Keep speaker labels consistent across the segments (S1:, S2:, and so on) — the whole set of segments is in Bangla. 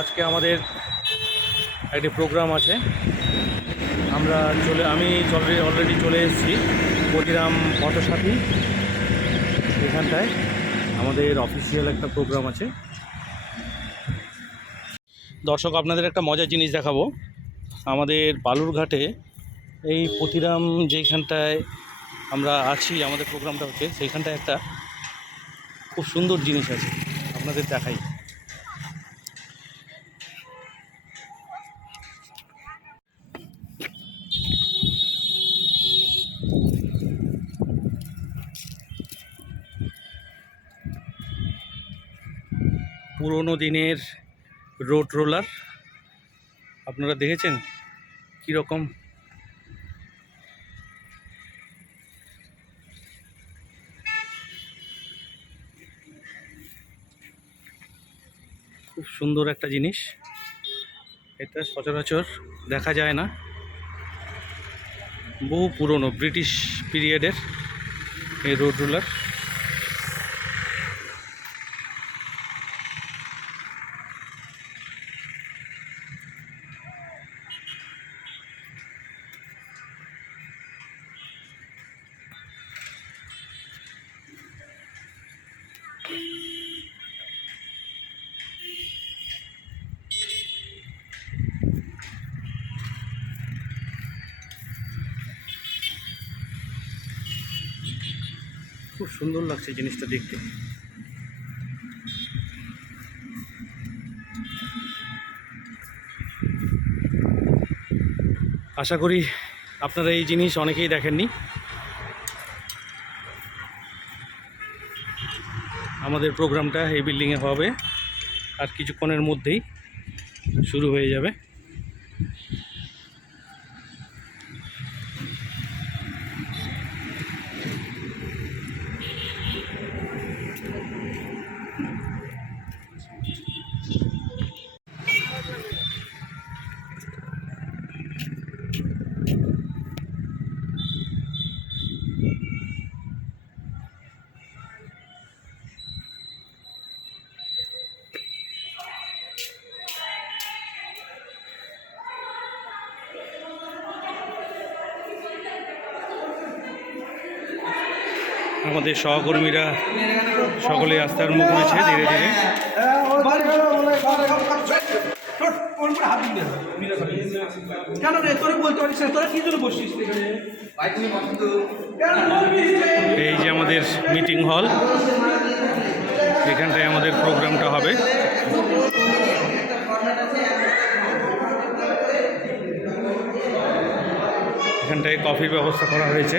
S1: আজকে আমাদের একটি প্রোগ্রাম আছে। আমরা চলে, আমি চলে অলরেডি চলে এসেছি ক্ষতিরাম পথসাথী এখানটায়। আমাদের অফিসিয়াল একটা প্রোগ্রাম আছে। দর্শক, আপনাদের একটা মজার জিনিস দেখাবো। আমাদের বালুরঘাটে এই পতিরাম যেইখানটায় আমরা আছি, আমাদের প্রোগ্রামটা হচ্ছে, সেইখানটায় একটা খুব সুন্দর জিনিস আছে। আপনাদের দেখাই। পুরোনো দিনের রোড রোলার আপনারা দেখেছেন? কীরকম খুব সুন্দর একটা জিনিস। এটা সচরাচর দেখা যায় না। বহু পুরনো ব্রিটিশ পিরিয়ডের এই রোড রোলার। খুব সুন্দর লাগছে জিনিসটা দেখতে। আশা করি আপনারা এই জিনিস অনেকেই দেখেননি। আমাদের প্রোগ্রামটা এই বিল্ডিংয়ে হবে। আর কিছুক্ষণের মধ্যেই শুরু হয়ে যাবে। আমাদের সহকর্মীরা সকলে আস্থার মুখ হয়েছে ধীরে ধীরে।
S2: কেন রে? তোরে বলতে পারিস না। তোরা কি জন্য বসছিস
S1: এই যে আমাদের মিটিং হল এখানটায় আমাদের প্রোগ্রামটা হবে। এখানটায় কফির ব্যবস্থা করা হয়েছে।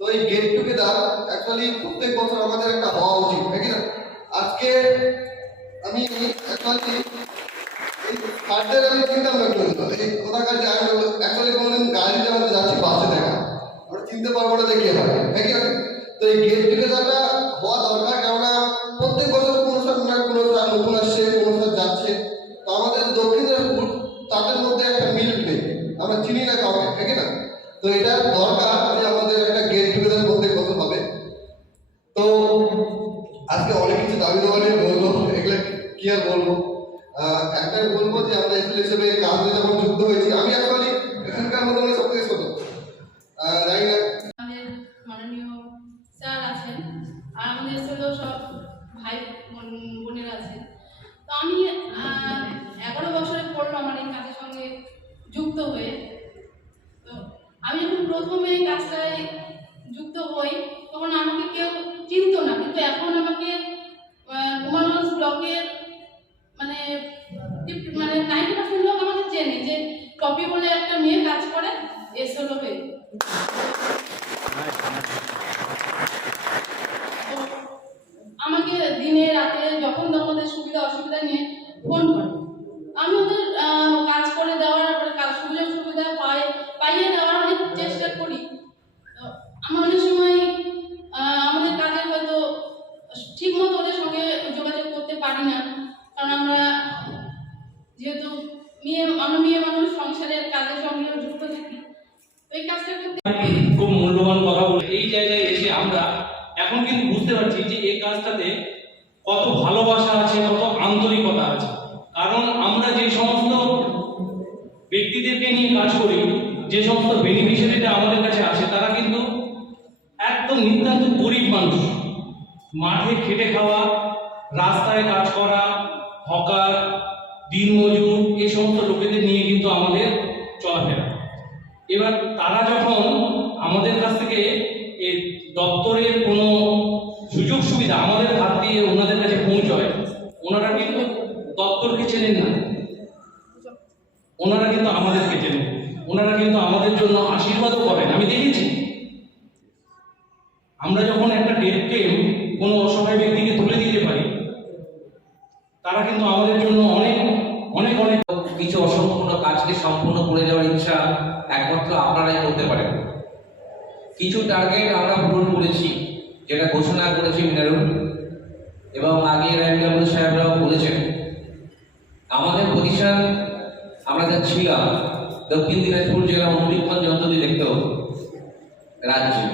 S3: তো এই গেট টুগেদার অ্যাকচুয়ালি প্রত্যেক বছর আমাদের একটা হওয়া উচিত ঠিক না আজকে আমি অ্যাকচুয়ালি এই থার্ডের আমি চিন্তা করলাম, এই কোথাকার যে আমি অ্যাকচুয়ালি কোনোদিন গাড়িতে আমরা যাচ্ছি, বাসে দেখা। আমরা চিনতে পারব না দেখে হয় ঠিক আছে তো এই গেট টুগেদারটা হওয়া দরকার, কেননা প্রত্যেক বছর কোনো না কোনো নতুন আসছে। পপি বলে একটা মেয়ে কাজ
S4: করে
S1: এসে হলো আমরা যে সমস্ত ব্যক্তিদেরকে নিয়ে কাজ করি, যে সমস্ত বেনিফিশিয়ারিটা আমাদের কাছে আছে, তারা কিন্তু একদম নিতান্ত গরিব মানুষ। মাঠে খেটে খাওয়া, রাস্তায় কাজ করা, হকার দিনমজুর এই সমস্ত লোকেদের নিয়ে কিন্তু আমাদের চলাফেরা এবার তারা যখন আমাদের কাছ থেকে এই দপ্তরের কোনো সুযোগ সুবিধা আমাদের হাত দিয়ে ওনাদের কাছে পৌঁছয়, ওনারা কিন্তু দপ্তরকে চেনেন না। ওনারা কিন্তু আমাদেরকে চেনেন। ওনারা কিন্তু আমাদের জন্য আশীর্বাদও করেন। আমি দেখেছি। আমরা যখন একটা ডেটকে কোনো অসহায় ব্যক্তিকে তুলে দিতে পারি, তারা কিন্তু আমাদের জন্য অনেক অনেক অনেক
S5: কিছু অসম্পূর্ণ কাজকে সম্পূর্ণ করে দেওয়ার ইচ্ছা একমাত্র আপনারাই করতে পারেন। কিছু টার্গেট আমরা পূরণ করেছি, যেটা ঘোষণা করেছি মিনারুল। এবং আগে রায়গাবুল সাহেবরাও বলেছেন, আমাদের পজিশন আমরা যা ছিলাম, দক্ষিণ দিনাজপুর জেলা যন্ত্র দিয়ে দেখতে রাজ্যে।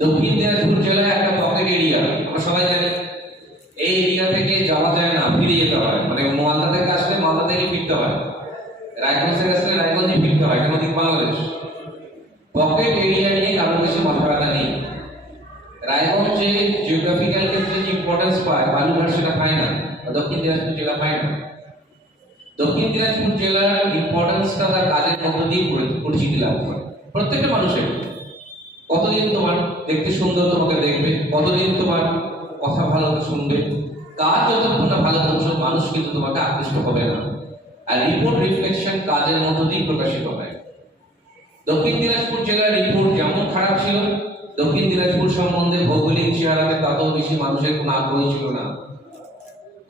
S5: দক্ষিণ দিনাজপুর জেলায় একটা পকেট এরিয়া আমরা সবাই জানি, এই এরিয়া থেকে যাওয়া যায় না, ফিরে যেতে হয়। মানে মালদা থেকে আসলে মালদা থেকে ফিরতে হয়। রায়গঞ্জ থেকে আসলে রায়গঞ্জে ফিরতে হয়, কেন দিক বাংলাদেশ? পকেট এরিয়া নিয়ে কারোর কিছু মাথা ব্যথা নেই। রায়গঞ্জে জিওগ্রাফিক্যাল ক্ষেত্রে যে ইম্পর্টেন্স পায় বালুঘাট সেটা পায় না দক্ষিণ দিনাজপুর জেলা পায় না। দক্ষিণ দিনাজপুর জেলার ইম্পর্টেন্সটা তার কাজের মধ্য দিয়ে পরিচিতি লাভ করে। প্রত্যেকটা মানুষের। কতদিন তোমার দেখতে সুন্দর তোমাকে দেখবে, কতদিন তোমার কথা ভালো শুনবে? কাজ যতক্ষণ না ভালো করছ, মানুষ কিন্তু তোমাকে আকৃষ্ট হবে না। আর রিপোর্ট রিফ্লেকশন কাজের মধ্য দিয়ে প্রকাশিত হয়। দক্ষিণ দিনাজপুর জেলার রিপোর্ট যেমন খারাপ ছিল, দক্ষিণ দিনাজপুর সম্বন্ধে ভৌগোলিক চেহারাতে তাতেও বেশি মানুষের কোনো আগ্রহ ছিল না।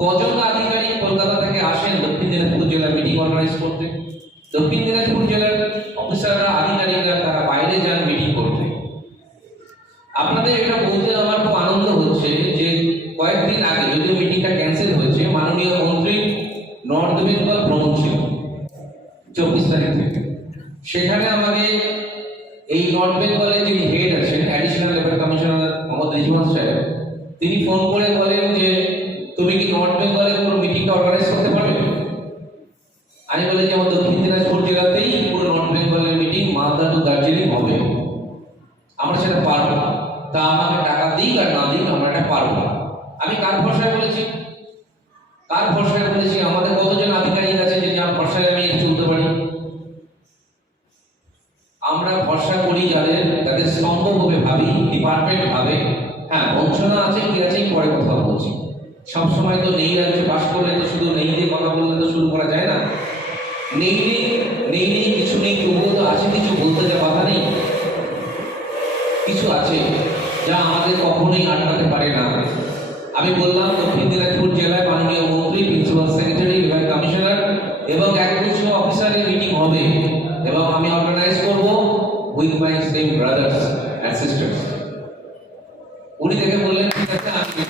S5: কজন আধিকারিক কলকাতা থেকে আসেন? দক্ষিণ দিনাজপুর জেলার মিটিং অর্গানাইজ করতে। দক্ষিণ দিনাজপুর জেলার অফিসাররা আধিকারিকরা, তারা বাইরে যান মিটিং করতে। আপনাদের এটা বলতে আমার খুব আনন্দ হচ্ছে যে কয়েকদিন আগে যদিও মিটিংটা ক্যান্সেল হয়েছে, মাননীয় মন্ত্রী নর্থ বেঙ্গল ভ্রমণ ছিল চব্বিশ তারিখ থেকে। সেখানে আমাকে এই নর্থ বেঙ্গলের যিনি হেড আছেন additional labour commissioner Mohammad Rizwan সাহেব তিনি ফোন করে বলেন যে তুমি কি নর্থ বেঙ্গলে পুরো মিটিংটা অর্গানাইজ করতে পারবে আমি বলেছি আমার দক্ষিণ দিনাজপুর জেলাতেই পুরো নর্থ বেঙ্গলের মিটিং মালদা টু দার্জিলিং হবে আমরা সেটা পারব না তা আমাকে টাকা দিক আর না দিক আমরা এটা পারব না আমি কার ভরসায় বলেছি কার ভরসায় বলেছি আমাদের কতজন আধিকারিক আছে যে যার ভরসায় আমি চলতে পারি? আমরা ভরসা করি যাদের তাদের সম্ভব হবে ভাবি ডিপার্টমেন্ট ভাবে। হ্যাঁ বঞ্চনা আছে কি আছে, পরে কথা বলছি। সবসময় তো নেই রাজ্যে পাশ করলে তো শুধু নেই দিয়ে কথা বললে তো শুরু করা যায় না। নেই নেই নেই নেই কিছু নেই, তবুও তো আছে কিছু বলতে, যে কথা নেই। কিছু আছে যা আমাদের কখনোই আটকাতে পারে না। আমি বললাম দক্ষিণ দিনাজপুর জেলায় মাননীয় মন্ত্রী, প্রিন্সিপাল সেক্রেটারি বিভাগ কমিশনার এবং একগুচ্ছ অফিসারের মিটিং হবে এবং আমি অর্গানাইজ করব with my same brothers and sisters. উনি দেখে বললেন, ঠিক আছে, আমি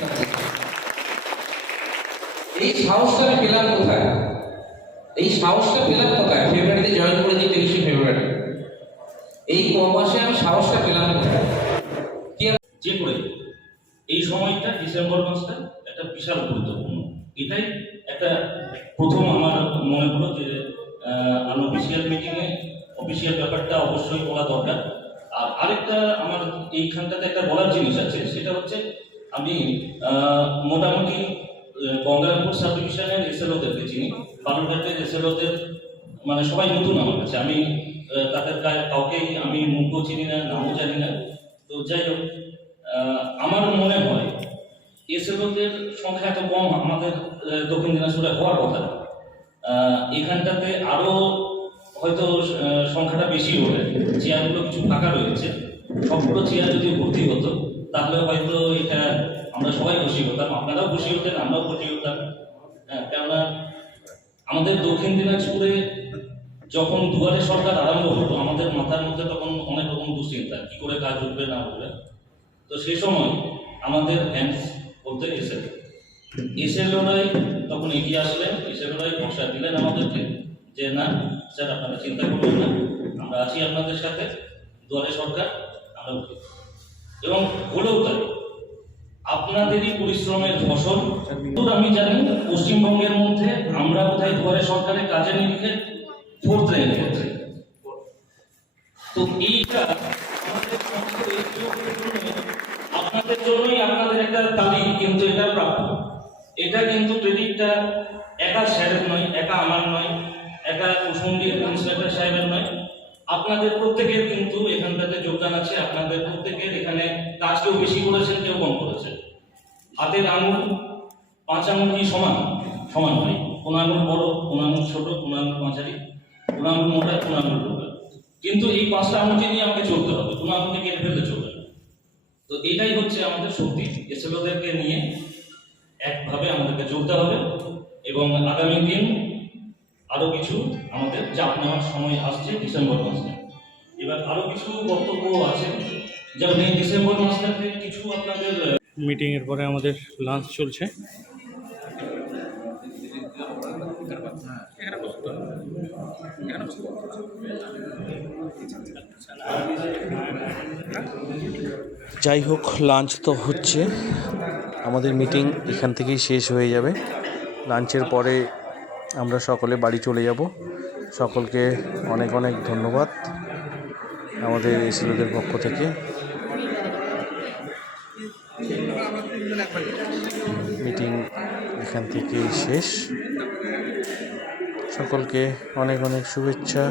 S5: এই সাহসটা আমি পেলাম কোথায়? এই সাহসটা পেলাম কোথায়? ফেব্রুয়ারিতে জয়েন করেছি তেইশে ফেব্রুয়ারি। এই ক মাসে আমি সাহসটা পেলাম কোথায়? কি
S1: যে করে এই সময়টা, ডিসেম্বর মাসটা একটা বিশাল গুরুত্বপূর্ণ। এটাই একটা প্রথম আমার মনে হলো যে আনঅফিসিয়াল মিটিংয়ে অফিসিয়াল ব্যাপারটা অবশ্যই বলা দরকার। আর আরেকটা আমার এইখানটাতে একটা বলার জিনিস আছে, সেটা হচ্ছে আমি মোটামুটি গঙ্গারামপুর সাব ডিভিশনের এসএলওদেরকে চিনি। বালুরঘাটের এসএলওদের মানে সবাই নতুন আমার কাছে। আমি তাদের কাউকেই আমি মুখও চিনি না, নামও জানি না। তো যাই হোক আমার মনে হয় এসএলওদের সংখ্যা এত কম, আমাদের দক্ষিণ দিনাজপুরে হওয়ার কথা। এখানটাতে আরও হয়তো সংখ্যাটা বেশি হলে চেয়ারগুলো কিছু ফাঁকা রয়েছে। সবগুলো চেয়ার যদি ভর্তি হতো তাহলে হয়তো এটা
S6: আমরা সবাই খুশি হতাম। আপনারাও খুশি হতেন, আমরাও খুশি হতাম। হ্যাঁ কেননা আমাদের দক্ষিণ দিনাজপুরে যখন দুয়ারে সরকার আরম্ভ হতো, আমাদের মাথার মধ্যে তখন অনেক রকম দুশ্চিন্তা, কি করে কাজ উঠবে, না উঠবে। তো সেই সময় আমাদের হ্যান্ডস বলতে এসেল। এসএলওরাই তখন এগিয়ে আসলেন এসএলওরাই ভরসা দিলেন আমাদেরকে যে, না, স্যার, আপনারা চিন্তা করবেন না, আমরা আছি আপনাদের সাথে, দুয়ারে সরকার, আমরা উঠি। এবং হলেও তাই, আপনাদেরই পরিশ্রমের ফসল আমি জানি পশ্চিমবঙ্গের মধ্যে আমরা কোথায় দুয়ারে সরকারের কাজে নিরিখে ফোর্থ র্যাঙ্ক তো এইটা আমাদের সমস্ত এসডিওদের জন্য আপনাদের জন্যই আপনাদের একটা দাবি কিন্তু এটা প্রাপ্য এটা ক্রেডিটটা একা স্যারের নয়, একা আমার নয়, একা কুসুমডি ইন্সপেক্টর সাহেবের নয়। আপনাদের প্রত্যেকের কিন্তু এখানটাতে যোগদান আছে, আপনাদের প্রত্যেকের এখানে কাজ কেউ বেশি করেছেন, কেউ কম করেছেন। হাতের আঙুল, পাঁচ আঙুলই সমান? সমান নয় কোন আঙুল বড়, কোন আঙুল ছোট, কোন আঙুল মাঝারি কোন আঙুল মোটা, কোন আঙুল রোগা। কিন্তু এই পাঁচটা আঙুলকে নিয়ে আমাকে চলতে হবে, কোন আঙুলকে কেটে ফেলতে চলবে তো এটাই হচ্ছে আমাদের শক্তি এসএলওদেরকে নিয়ে একভাবে আমাদেরকে চলতে হবে এবং আগামী দিন আরও কিছু আমাদের চাপ নেওয়ার সময় আসছে ডিসেম্বর মাসে। এবার আরও কিছু বক্তব্য আছে যেমন এই ডিসেম্বর মাসটাতে কিছু আপনাদের
S1: মিটিংয়ের পরে আমাদের লাঞ্চ চলছে। যাই হোক লাঞ্চ তো হচ্ছে। আমাদের মিটিং এখান থেকেই শেষ হয়ে যাবে। লাঞ্চের পরে আমরা সকলে বাড়ি চলে যাব। সকলকে অনেক অনেক ধন্যবাদ আমাদের এসিলোদের পক্ষ থেকে। মিটিং এখান থেকেই শেষ। সকলকে অনেক অনেক শুভেচ্ছা।